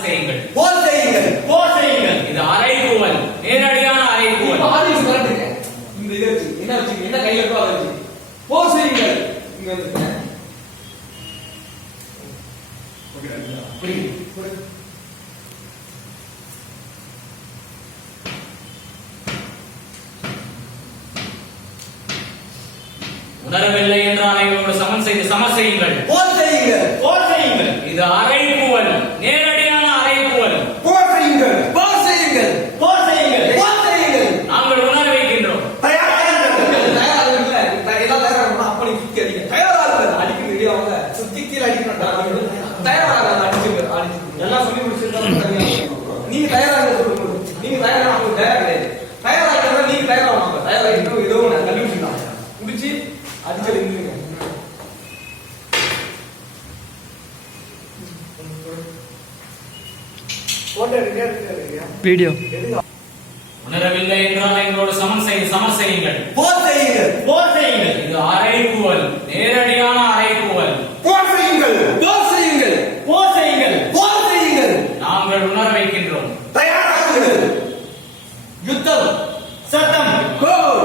செய்யுங்கள். போர் செய்யுங்கள். போர் செய்யுங்கள். இது அறைகூவல் நேரடியான அறைகூவல் ஆடியன்ஸ் கரெக்டுங்க இந்த இதை வச்சு என்ன வச்சு என்ன கையில இருக்கோ அதை வச்சு. போர் செய்யுங்கள். இங்க புரியுது. உணரவில்லை என்றால் எங்களோடு சமன் செய்து செய்யுங்கள். போர் செய்யுங்கள். போர் செய்யுங்கள். இது அறைகூவல் நேரடியான அறைகூவல் போர் செய்யுங்கள் போர் செய்யுங்கள் போர் செய்யுங்கள் போர் செய்யுங்கள் நாங்கள் உணர வைக்கின்றோம் தயாராகுங்கள் தயாரா இருக்குல்ல த- எல்லாம் தயாரா இருக்கணும் அப்ப நீ சுத்தி அடிக்க இருக்கு அடிக்கிறது ரெடியா வாங்க சுத்தி கீழே அடிக்கணும் தயாரா அடிச்சு அடிச்சு எல்லாம் சொல்லி முடிச்சிருந்தா நீங்க தயாரா இருக்க சொல்லுங்க நீங்க தயாரா அப்போ தயாரா கிடையாது தயாரா இருக்கிறதா நீங்க தயாரா வாங்க தயாரா இன்னும் ஏதோ ஒன்று கண்டுபிடிச்சு தான் முடிச்சு. அடிச்சது இருந்துங்க போட்டோ ரெடியா இருக்கு வீடியோ உணரவில்லை என்றால் எங்களோடு சமன் செய்து சமர் செய்யுங்கள். போர் செய்யுங்கள். போர் செய்யுங்கள். இது அறைகூவல் நேரடியான நடக்கிறது யுத்தம் சட்டம் கோல்